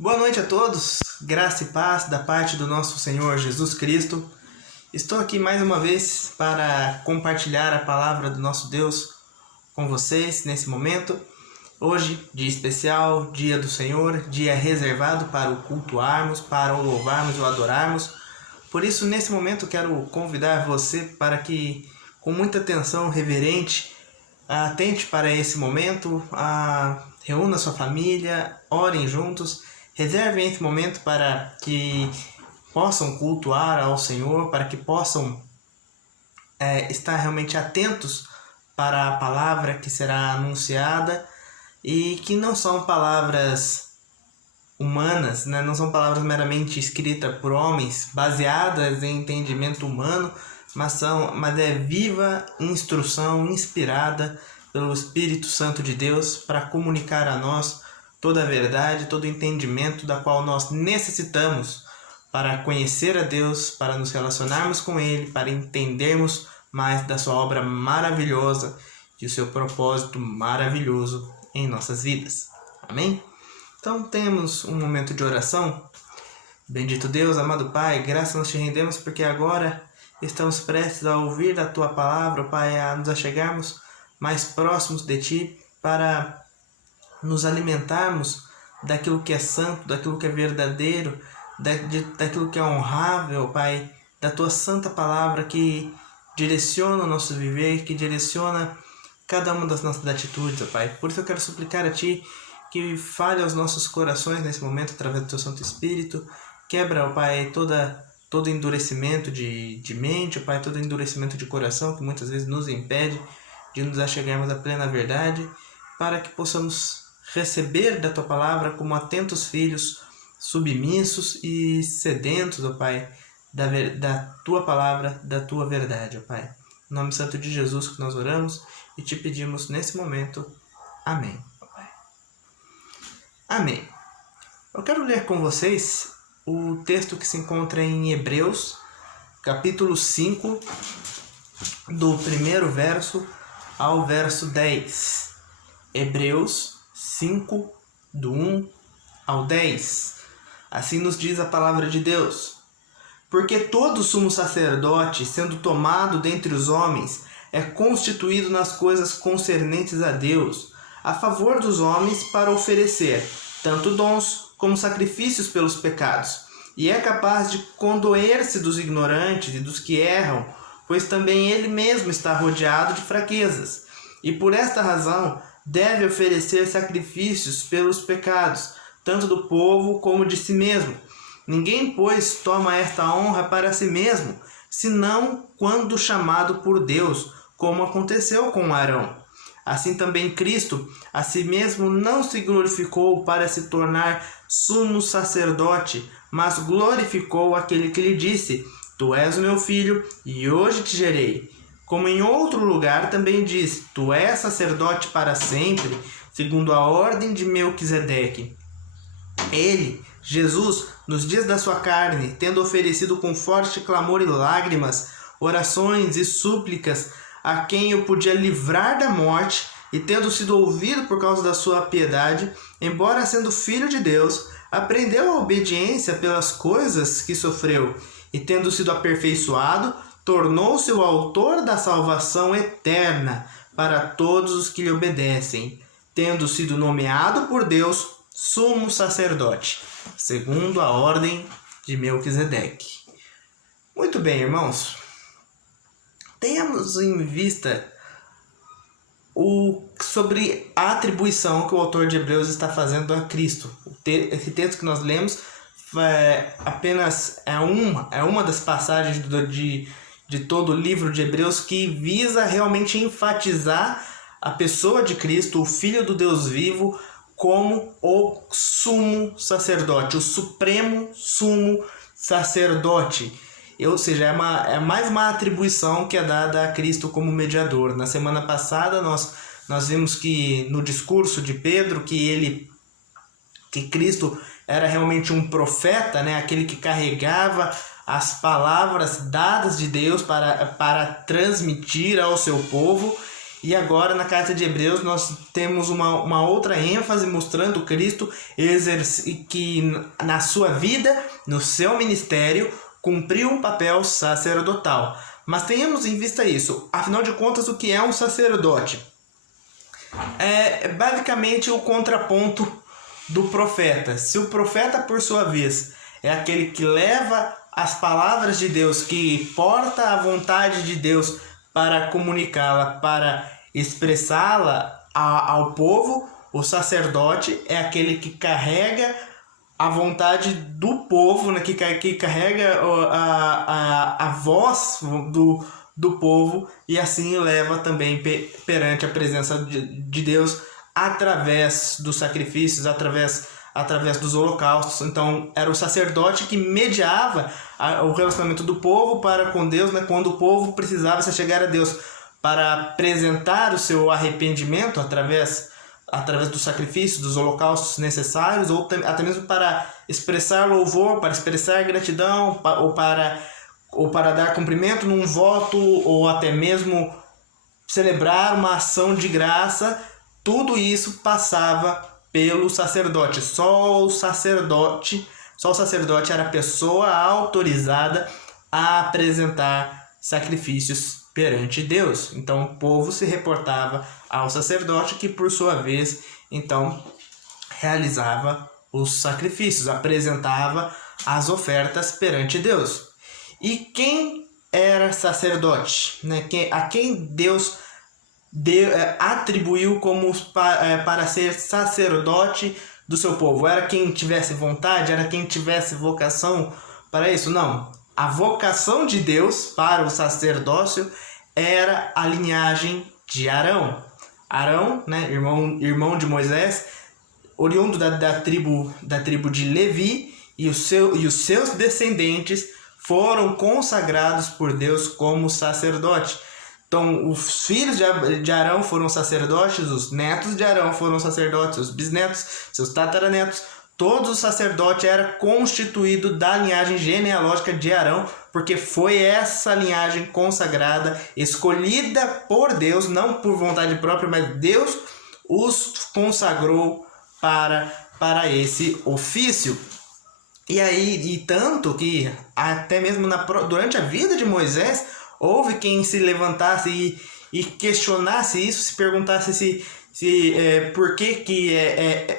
Boa noite a todos, graça e paz da parte do nosso Senhor Jesus Cristo. Estou aqui mais uma vez para compartilhar a palavra do nosso Deus com vocês nesse momento. Hoje, dia especial, dia do Senhor, dia reservado para o cultuarmos, para o louvarmos e o adorarmos. Por isso, nesse momento, quero convidar você para que, com muita atenção reverente, atente para esse momento, reúna sua família, orem juntos. Reservem esse momento para que possam cultuar ao Senhor, para que possam estar realmente atentos para a palavra que será anunciada e que não são palavras humanas, né? Não são palavras meramente escritas por homens, baseadas em entendimento humano, mas é viva instrução inspirada pelo Espírito Santo de Deus para comunicar a nós toda a verdade, todo o entendimento da qual nós necessitamos para conhecer a Deus, para nos relacionarmos com Ele, para entendermos mais da sua obra maravilhosa e o seu propósito maravilhoso em nossas vidas. Amém? Então temos um momento de oração. Bendito Deus, amado Pai, graças nós te rendemos porque agora estamos prestes a ouvir da Tua palavra, Pai, a nos achegarmos mais próximos de Ti para nos alimentarmos daquilo que é santo, daquilo que é verdadeiro, daquilo que é honrável, Pai, da Tua santa palavra que direciona o nosso viver, que direciona cada uma das nossas atitudes, Pai. Por isso eu quero suplicar a Ti que fale aos nossos corações nesse momento através do Teu Santo Espírito. Quebra, Pai, todo endurecimento de mente, Pai, todo endurecimento de coração que muitas vezes nos impede de nos achegarmos à plena verdade, para que possamos receber da Tua palavra como atentos filhos, submissos e sedentos, ó Pai, da Tua palavra, da Tua verdade, ó Pai. Em nome santo de Jesus que nós oramos e te pedimos nesse momento. Amém, ó Pai. Amém. Eu quero ler com vocês o texto que se encontra em Hebreus, capítulo 5, do primeiro verso ao verso 10. Hebreus 5, do 1 ao 10. Assim nos diz a palavra de Deus. Porque todo sumo sacerdote, sendo tomado dentre os homens, é constituído nas coisas concernentes a Deus, a favor dos homens para oferecer tanto dons como sacrifícios pelos pecados, e é capaz de condoer-se dos ignorantes e dos que erram, pois também ele mesmo está rodeado de fraquezas, e por esta razão deve oferecer sacrifícios pelos pecados, tanto do povo como de si mesmo. Ninguém, pois, toma esta honra para si mesmo, senão quando chamado por Deus, como aconteceu com Arão. Assim também Cristo, a si mesmo, não se glorificou para se tornar sumo sacerdote, mas glorificou aquele que lhe disse: Tu és o meu filho, e hoje te gerei. Como em outro lugar também diz: Tu és sacerdote para sempre, segundo a ordem de Melquisedeque. Ele, Jesus, nos dias da sua carne, tendo oferecido com forte clamor e lágrimas, orações e súplicas, a quem o podia livrar da morte, e tendo sido ouvido por causa da sua piedade, embora sendo filho de Deus, aprendeu a obediência pelas coisas que sofreu, e tendo sido aperfeiçoado, tornou-se o autor da salvação eterna para todos os que lhe obedecem, tendo sido nomeado por Deus sumo sacerdote, segundo a ordem de Melquisedeque. Muito bem, irmãos. Tenhamos em vista sobre a atribuição que o autor de Hebreus está fazendo a Cristo. Esse texto que nós lemos é uma das passagens de todo o livro de Hebreus que visa realmente enfatizar a pessoa de Cristo, o Filho do Deus vivo, como o sumo sacerdote, o supremo sumo sacerdote. Ou seja, é mais uma atribuição que é dada a Cristo como mediador. Na semana passada nós vimos que no discurso de Pedro que Cristo era realmente um profeta, né? Aquele que carregava as palavras dadas de Deus para transmitir ao seu povo. E agora na carta de Hebreus nós temos uma outra ênfase mostrando Cristo que na sua vida, no seu ministério, cumpriu um papel sacerdotal. Mas tenhamos em vista isso. Afinal de contas, o que é um sacerdote? É basicamente o contraponto do profeta. Se o profeta, por sua vez, é aquele que leva as palavras de Deus, que porta a vontade de Deus para comunicá-la, para expressá-la ao povo, o sacerdote é aquele que carrega a vontade do povo, né, que carrega a voz do povo e assim leva também perante a presença de Deus através dos sacrifícios, através dos holocaustos. Então era o sacerdote que mediava o relacionamento do povo para com Deus, né, quando o povo precisava se chegar a Deus para apresentar o seu arrependimento através dos sacrifícios, dos holocaustos necessários, ou até mesmo para expressar louvor, para expressar gratidão, ou para dar cumprimento num voto, ou até mesmo celebrar uma ação de graça. Tudo isso passava pelo sacerdote. Só o sacerdote era a pessoa autorizada a apresentar sacrifícios perante Deus. Então o povo se reportava ao sacerdote, que por sua vez então realizava os sacrifícios, apresentava as ofertas perante Deus. E quem era sacerdote, né? A quem Deus atribuiu como para ser sacerdote do seu povo? Era quem tivesse vontade? Era quem tivesse vocação para isso? Não. A vocação de Deus para o sacerdócio era a linhagem de Arão. Arão, né, irmão de Moisés, oriundo da tribo de Levi, e os seus descendentes foram consagrados por Deus como sacerdote. Então, os filhos de Arão foram sacerdotes, os netos de Arão foram sacerdotes, os bisnetos, seus tataranetos. Todo o sacerdote era constituído da linhagem genealógica de Arão, porque foi essa linhagem consagrada, escolhida por Deus, não por vontade própria, mas Deus os consagrou para esse ofício. E tanto que até mesmo durante a vida de Moisés, houve quem se levantasse e questionasse isso, se perguntasse por que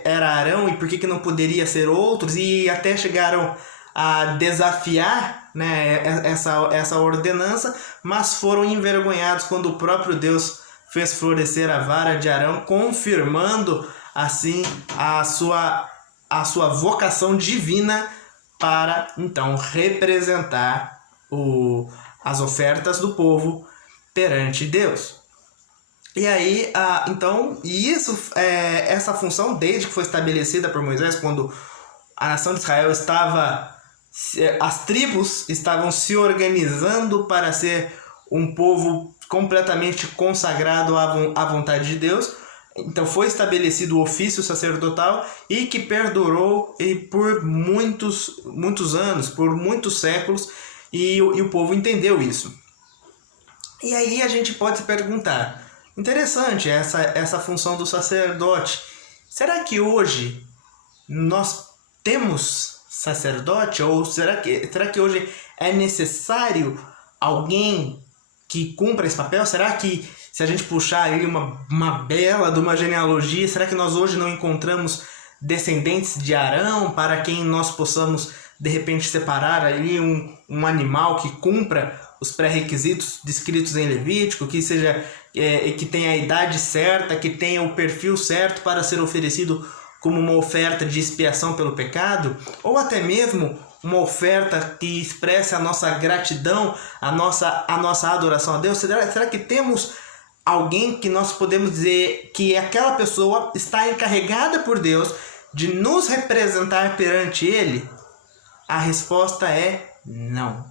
era Arão e por que não poderia ser outros, e até chegaram a desafiar, né, essa ordenança, mas foram envergonhados quando o próprio Deus fez florescer a vara de Arão, confirmando assim a sua vocação divina para então representar as ofertas do povo perante Deus. E aí, essa função, desde que foi estabelecida por Moisés, quando a nação de Israel as tribos estavam se organizando para ser um povo completamente consagrado à vontade de Deus. Então foi estabelecido o ofício sacerdotal, e que perdurou por muitos anos, por muitos séculos, e o povo entendeu isso. E aí a gente pode se perguntar, interessante essa função do sacerdote. Será que hoje nós temos sacerdote? Ou será que hoje é necessário alguém que cumpra esse papel? Será que, se a gente puxar aí uma bela de uma genealogia, será que nós hoje não encontramos descendentes de Arão para quem nós possamos de repente separar ali um animal que cumpra os pré-requisitos descritos em Levítico, que tenha a idade certa, que tenha o perfil certo para ser oferecido como uma oferta de expiação pelo pecado, ou até mesmo uma oferta que expresse a nossa gratidão, a nossa adoração a Deus? Será que temos alguém que nós podemos dizer que aquela pessoa está encarregada por Deus de nos representar perante Ele? A resposta é não.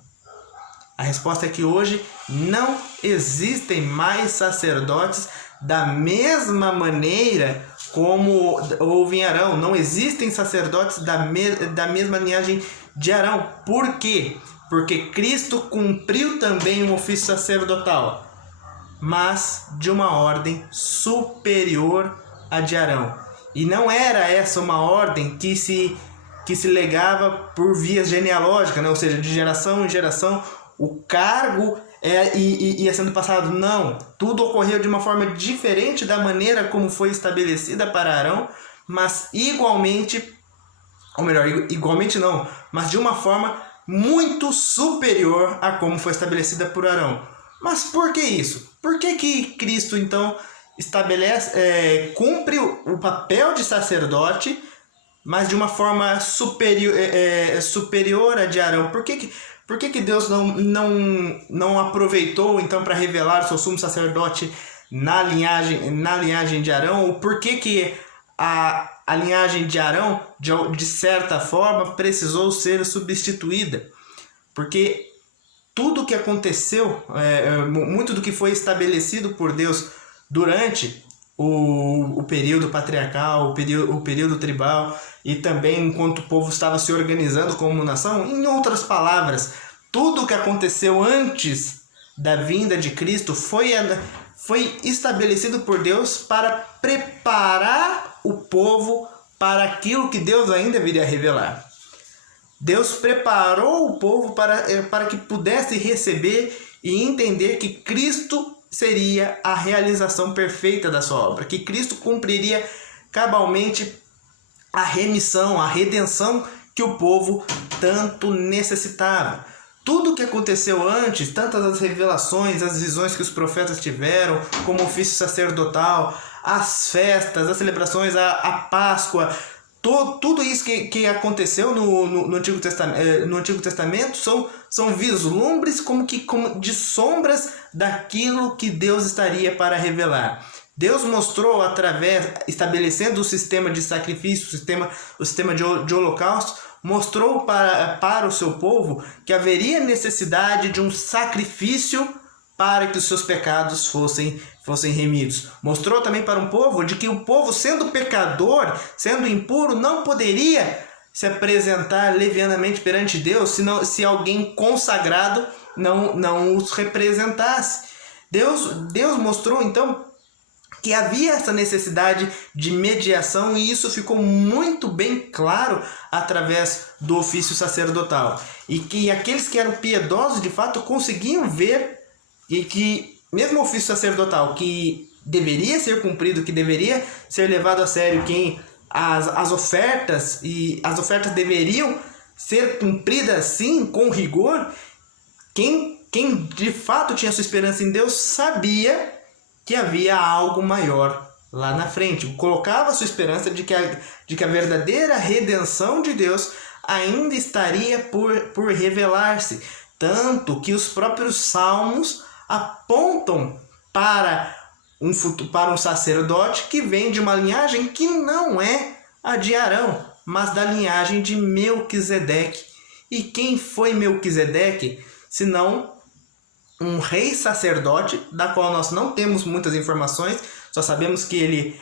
A resposta é que hoje não existem mais sacerdotes da mesma maneira como houve em Arão. Não existem sacerdotes da mesma linhagem de Arão. Por quê? Porque Cristo cumpriu também um ofício sacerdotal. mas de uma ordem superior à de Arão. E não era essa uma ordem que se legava por vias genealógicas, né? Ou seja, de geração em geração, o cargo ia sendo passado. Não, tudo ocorreu de uma forma diferente da maneira como foi estabelecida para Arão, mas igualmente, ou melhor, igualmente não, mas de uma forma muito superior a como foi estabelecida por Arão. Mas por que isso? Por que Cristo, então, cumpre o papel de sacerdote, mas de uma forma superior à de Arão? Por que Deus não aproveitou, então, para revelar o seu sumo sacerdote na linhagem de Arão? Ou por que a linhagem de Arão, de certa forma, precisou ser substituída? Porque tudo que aconteceu, muito do que foi estabelecido por Deus durante o período patriarcal, o período tribal, e também enquanto o povo estava se organizando como nação, em outras palavras, tudo que aconteceu antes da vinda de Cristo foi estabelecido por Deus para preparar o povo para aquilo que Deus ainda viria a revelar. Deus preparou o povo para que pudesse receber e entender que Cristo seria a realização perfeita da sua obra, que Cristo cumpriria cabalmente a remissão, a redenção que o povo tanto necessitava. Tudo o que aconteceu antes, tantas as revelações, as visões que os profetas tiveram, como o ofício sacerdotal, as festas, as celebrações, a Páscoa, tudo isso que aconteceu no Antigo Testamento são vislumbres como de sombras daquilo que Deus estaria para revelar. Deus mostrou estabelecendo o sistema de sacrifício, o sistema de holocausto, mostrou para o seu povo que haveria necessidade de um sacrifício para que os seus pecados fossem remidos. Mostrou também para um povo de que o povo, sendo pecador, sendo impuro, não poderia se apresentar levianamente perante Deus se alguém consagrado não os representasse. Deus mostrou então que havia essa necessidade de mediação, e isso ficou muito bem claro através do ofício sacerdotal. E que aqueles que eram piedosos de fato conseguiam ver e que mesmo o ofício sacerdotal, que deveria ser cumprido, que deveria ser levado a sério, as ofertas deveriam ser cumpridas sim, com rigor, quem de fato tinha sua esperança em Deus sabia que havia algo maior lá na frente. Colocava sua esperança de que a verdadeira redenção de Deus ainda estaria por revelar-se. Tanto que os próprios salmos apontam para um sacerdote que vem de uma linhagem que não é a de Arão, mas da linhagem de Melquisedeque. E quem foi Melquisedeque, senão um rei sacerdote, da qual nós não temos muitas informações, só sabemos que ele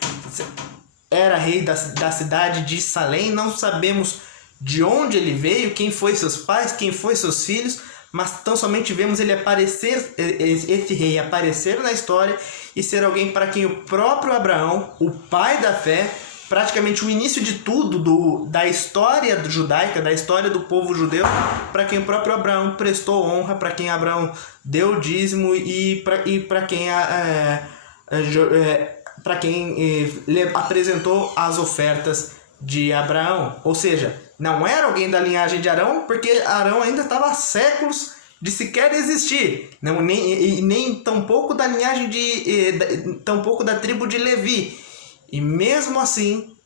era rei da cidade de Salém, não sabemos de onde ele veio, quem foi seus pais, quem foi seus filhos, mas tão somente vemos ele aparecer, esse rei aparecer na história e ser alguém para quem o próprio Abraão, o pai da fé, praticamente o início de tudo da história judaica, da história do povo judeu, para quem o próprio Abraão prestou honra, para quem Abraão deu dízimo e para quem apresentou as ofertas de Abraão. Ou seja, não era alguém da linhagem de Arão, porque Arão ainda estava há séculos de sequer existir, nem tampouco da linhagem tampouco da tribo de Levi. E mesmo assim,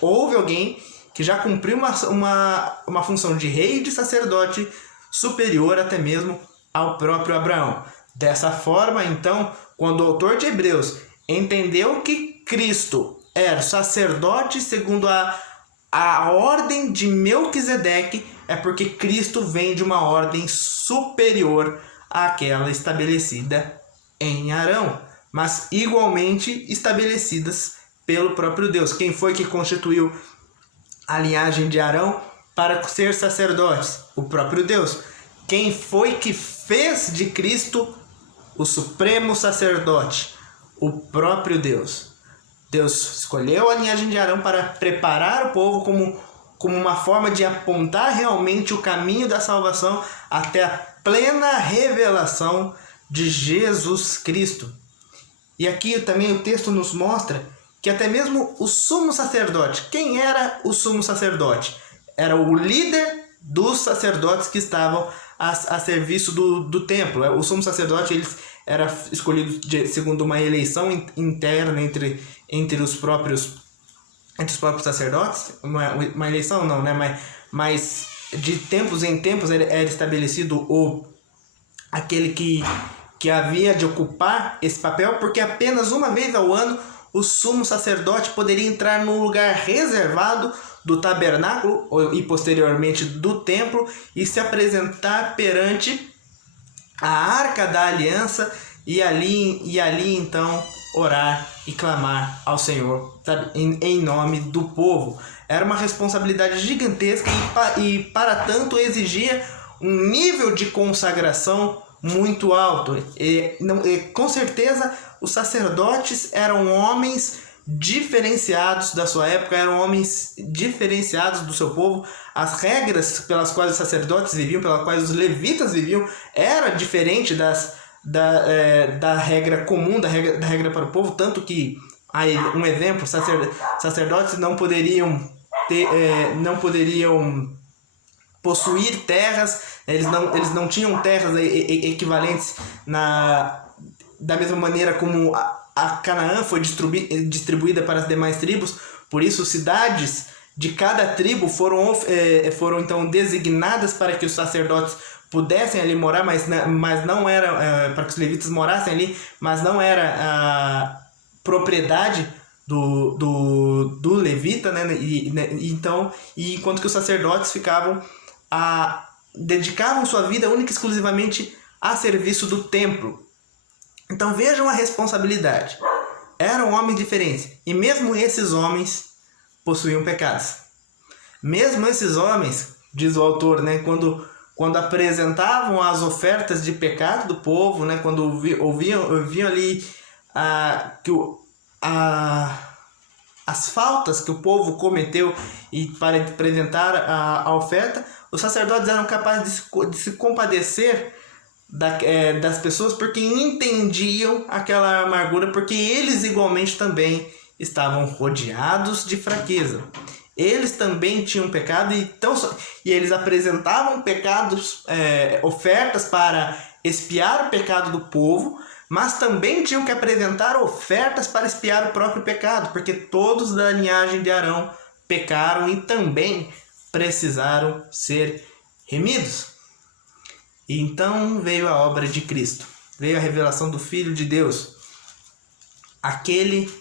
houve alguém que já cumpriu uma função de rei e de sacerdote superior até mesmo ao próprio Abraão. Dessa forma, então, quando o autor de Hebreus entendeu que Cristo era sacerdote segundo a ordem de Melquisedeque, é porque Cristo vem de uma ordem superior àquela estabelecida em Arão, mas igualmente estabelecidas pelo próprio Deus. Quem foi que constituiu a linhagem de Arão para ser sacerdotes? O próprio Deus. Quem foi que fez de Cristo o supremo sacerdote, o próprio Deus. Deus escolheu a linhagem de Arão para preparar o povo como uma forma de apontar realmente o caminho da salvação até a plena revelação de Jesus Cristo. E aqui também o texto nos mostra que até mesmo o sumo sacerdote, quem era o sumo sacerdote? Era o líder dos sacerdotes que estavam a serviço do templo. O sumo sacerdote era escolhido segundo uma eleição interna entre os próprios sacerdotes. Uma eleição não, né? Mas de tempos em tempos era estabelecido aquele que havia de ocupar esse papel, porque apenas uma vez ao ano o sumo sacerdote poderia entrar num lugar reservado do tabernáculo e posteriormente do templo e se apresentar perante a Arca da Aliança e ali então orar e clamar ao Senhor, sabe, em nome do povo. Era uma responsabilidade gigantesca e para tanto exigia um nível de consagração muito alto. Com certeza os sacerdotes eram homens diferenciados da sua época, eram homens diferenciados do seu povo. As regras pelas quais os sacerdotes viviam, pelas quais os levitas viviam, era diferente da regra comum, da regra para o povo, tanto que, aí, um exemplo, sacerdotes não poderiam possuir terras, eles não tinham terras equivalentes da mesma maneira como a Canaã foi distribuída para as demais tribos. Por isso, cidades de cada tribo foram então designadas para que os sacerdotes pudessem ali morar, mas não era para que os levitas morassem ali, mas não era a propriedade do levita, né? Então, enquanto que os sacerdotes dedicavam sua vida única e exclusivamente a serviço do templo. Então vejam a responsabilidade. Eram homens diferentes. E mesmo esses homens possuíam pecados. Mesmo esses homens, diz o autor, né, quando apresentavam as ofertas de pecado do povo, né, quando ouviam ali as faltas que o povo cometeu e para apresentar a oferta, os sacerdotes eram capazes de se compadecer das pessoas, porque entendiam aquela amargura, porque eles igualmente também estavam rodeados de fraqueza. Eles também tinham pecado e eles apresentavam ofertas para expiar o pecado do povo, mas também tinham que apresentar ofertas para expiar o próprio pecado, porque todos da linhagem de Arão pecaram e também precisaram ser remidos. E então veio a obra de Cristo, veio a revelação do Filho de Deus, aquele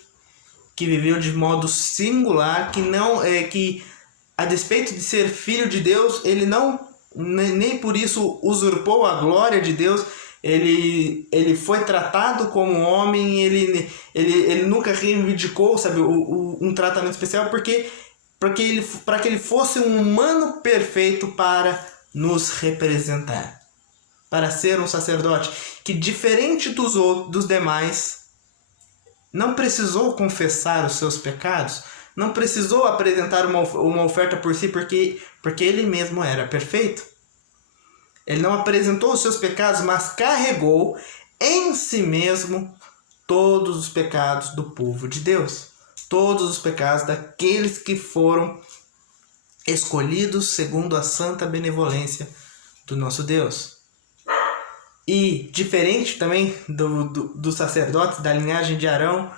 que viveu de modo singular, que a despeito de ser Filho de Deus, ele não nem por isso usurpou a glória de Deus. Ele foi tratado como homem, ele nunca reivindicou, sabe, um tratamento especial, para que ele fosse um humano perfeito para nos representar, para ser um sacerdote que, diferente dos demais, não precisou confessar os seus pecados, não precisou apresentar uma oferta por si, porque ele mesmo era perfeito. Ele não apresentou os seus pecados, mas carregou em si mesmo todos os pecados do povo de Deus. Todos os pecados daqueles que foram escolhidos segundo a santa benevolência do nosso Deus. E diferente também dos sacerdotes da linhagem de Arão,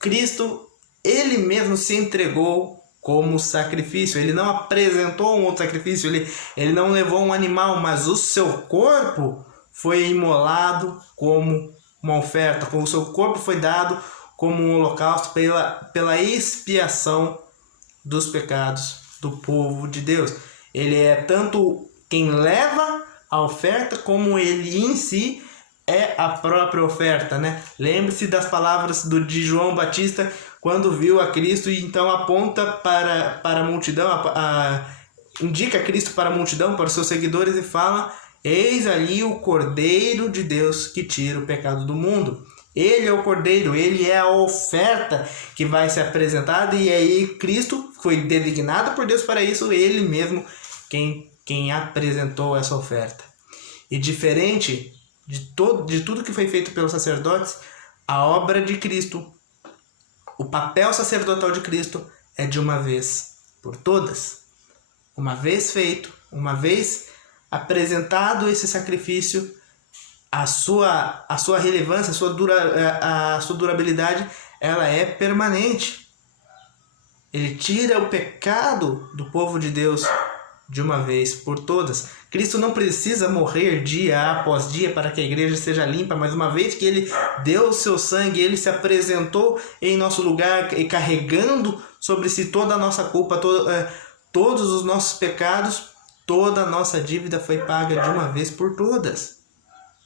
Cristo, ele mesmo se entregou como sacrifício. Ele não apresentou um outro sacrifício, ele não levou um animal, mas o seu corpo foi imolado como uma oferta, o seu corpo foi dado como um holocausto pela expiação dos pecados do povo de Deus. Ele é tanto quem leva a oferta, como ele em si é a própria oferta, né? Lembre-se das palavras de João Batista, quando viu a Cristo, e então aponta para a multidão, indica Cristo para a multidão, para os seus seguidores, e fala Eis ali o Cordeiro de Deus que tira o pecado do mundo. Ele é o Cordeiro, ele é a oferta que vai ser apresentada, e aí Cristo foi designado por Deus para isso, ele mesmo quem apresentou essa oferta. E diferente de tudo que foi feito pelos sacerdotes, a obra de Cristo, o papel sacerdotal de Cristo é de uma vez por todas. Uma vez feito, uma vez apresentado esse sacrifício, a sua relevância, a sua durabilidade, ela é permanente. Ele tira o pecado do povo de Deus de uma vez por todas. Cristo não precisa morrer dia após dia para que a igreja seja limpa, mas uma vez que ele deu o seu sangue, ele se apresentou em nosso lugar e carregando sobre si toda a nossa culpa, todos os nossos pecados, toda a nossa dívida foi paga de uma vez por todas.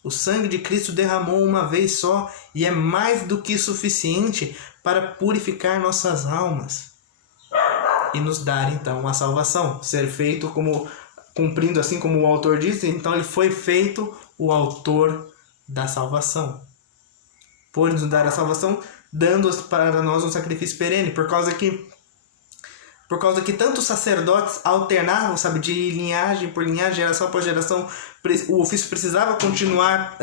O sangue de Cristo derramou uma vez só e é mais do que suficiente para purificar nossas almas e nos dar então a salvação. Ser feito cumprindo assim como o autor disse, então ele foi feito o autor da salvação. Por nos dar a salvação, dando para nós um sacrifício perene, por causa que tantos sacerdotes alternavam, sabe, de linhagem por linhagem, geração por geração, o ofício precisava continuar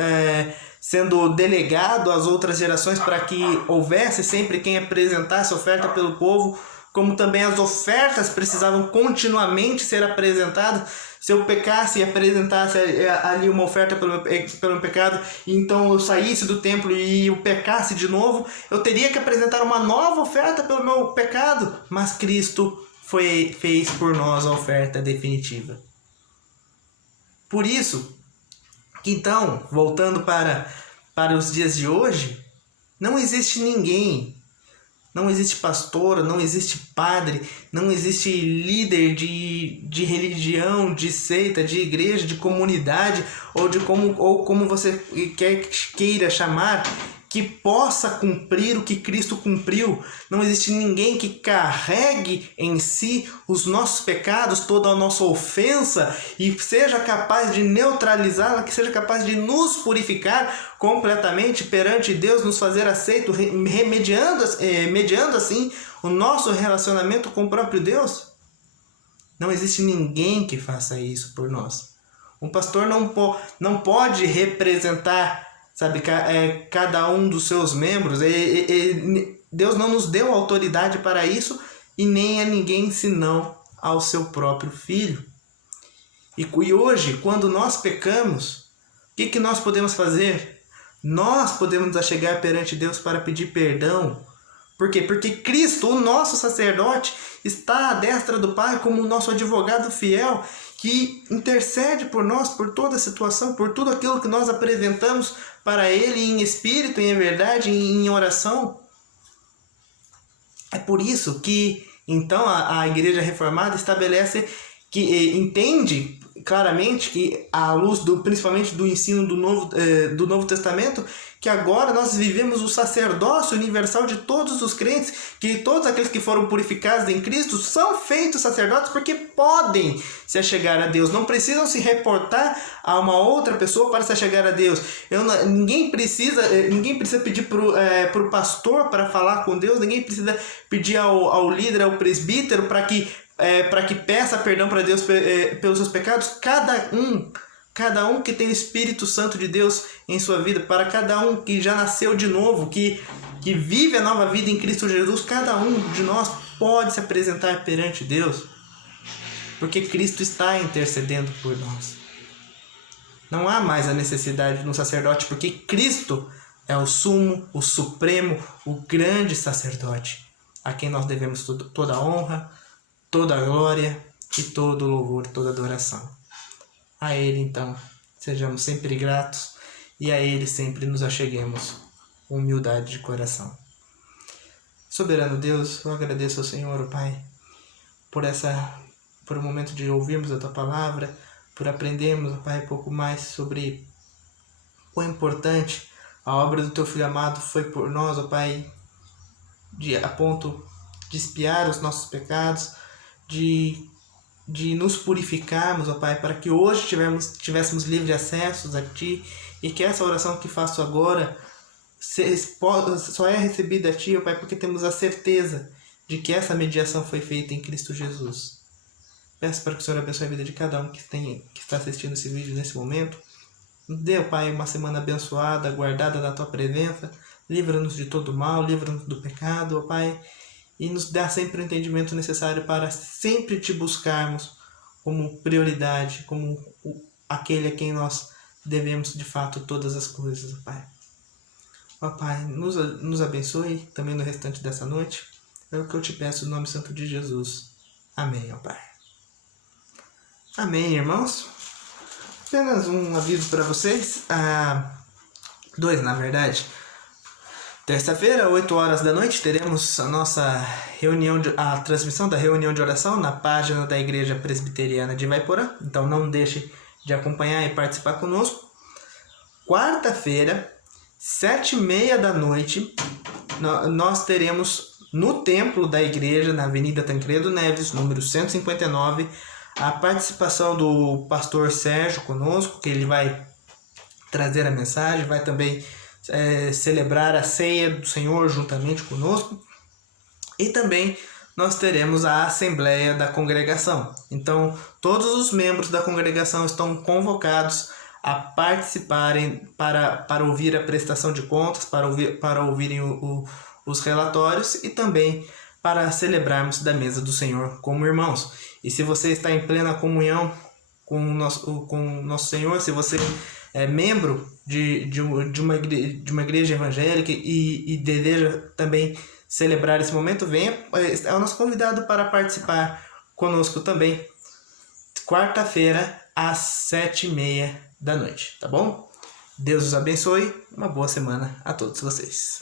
sendo delegado às outras gerações para que houvesse sempre quem apresentasse oferta pelo povo, como também as ofertas precisavam continuamente ser apresentadas. Se eu pecasse e apresentasse ali uma oferta pelo pecado, e então eu saísse do templo e eu pecasse de novo, eu teria que apresentar uma nova oferta pelo meu pecado. Mas Cristo fez por nós a oferta definitiva. Por isso, então, voltando para os dias de hoje, não existe ninguém, não existe pastor, não existe padre, não existe líder de religião, de seita, de igreja, de comunidade, ou como você queira chamar, que possa cumprir o que Cristo cumpriu. Não existe ninguém que carregue em si os nossos pecados, toda a nossa ofensa, e seja capaz de neutralizá-la, que seja capaz de nos purificar completamente perante Deus, nos fazer aceito, mediando assim o nosso relacionamento com o próprio Deus. Não existe ninguém que faça isso por nós. Um pastor não pode representar, sabe, cada um dos seus membros. Deus não nos deu autoridade para isso, e nem a ninguém senão ao seu próprio Filho. E hoje, quando nós pecamos, o que nós podemos fazer? Nós podemos nos achegar perante Deus para pedir perdão. Por quê? Porque Cristo, o nosso sacerdote, está à destra do Pai como o nosso advogado fiel, que intercede por nós, por toda a situação, por tudo aquilo que nós apresentamos para Ele em espírito, em verdade, em oração. É por isso que, então, a Igreja Reformada estabelece, entende claramente que, à luz principalmente do ensino do Novo Testamento, que agora nós vivemos o sacerdócio universal de todos os crentes, que todos aqueles que foram purificados em Cristo são feitos sacerdotes porque podem se achegar a Deus, não precisam se reportar a uma outra pessoa para se achegar a Deus. Ninguém precisa pedir para o pastor para falar com Deus, ninguém precisa pedir ao líder, ao presbítero para que peça perdão para Deus pelos seus pecados. Cada um que tem o Espírito Santo de Deus em sua vida, para cada um que já nasceu de novo, que vive a nova vida em Cristo Jesus, cada um de nós pode se apresentar perante Deus, porque Cristo está intercedendo por nós. Não há mais a necessidade de um sacerdote, porque Cristo é o sumo, o supremo, o grande sacerdote, a quem nós devemos toda a honra, toda a glória e todo o louvor, toda a adoração. A Ele, então, sejamos sempre gratos, e a Ele sempre nos acheguemos com humildade de coração. Soberano Deus, eu agradeço ao Senhor, ó Pai, por o momento de ouvirmos a Tua Palavra, por aprendermos, ó Pai, um pouco mais sobre quão importante a obra do Teu Filho amado foi por nós, ó Pai, a ponto de expiar os nossos pecados, de de nos purificarmos, ó Pai, para que hoje tivéssemos livre acesso a Ti, e que essa oração que faço agora só é recebida a Ti, ó Pai, porque temos a certeza de que essa mediação foi feita em Cristo Jesus. Peço para que o Senhor abençoe a vida de cada um que está assistindo esse vídeo nesse momento. Dê, ó Pai, uma semana abençoada, guardada na Tua presença. Livra-nos de todo mal, livra-nos do pecado, ó Pai, e nos dá sempre o entendimento necessário para sempre Te buscarmos como prioridade, como aquele a quem nós devemos de fato todas as coisas, ó Pai. Ó Pai, nos abençoe também no restante dessa noite. É o que eu Te peço no nome santo de Jesus. Amém, ó Pai. Amém, irmãos. Apenas um aviso para vocês. Dois, na verdade. Terça-feira, 8 horas da noite, teremos a nossa a transmissão da reunião de oração na página da Igreja Presbiteriana de Ivaiporã. Então não deixe de acompanhar e participar conosco. Quarta-feira, 7h30 da noite, nós teremos no templo da igreja, na Avenida Tancredo Neves, número 159, a participação do pastor Sérgio conosco, que ele vai trazer a mensagem, vai também celebrar a ceia do Senhor juntamente conosco, e também nós teremos a assembleia da congregação. Então todos os membros da congregação estão convocados a participarem para ouvir a prestação de contas, para ouvirem os relatórios e também para celebrarmos da mesa do Senhor como irmãos. E se você está em plena comunhão com o nosso Senhor, se você é membro de uma igreja evangélica e deseja também celebrar esse momento, venha, é o nosso convidado para participar conosco também, quarta-feira, às 7h30 da noite, tá bom? Deus os abençoe, uma boa semana a todos vocês.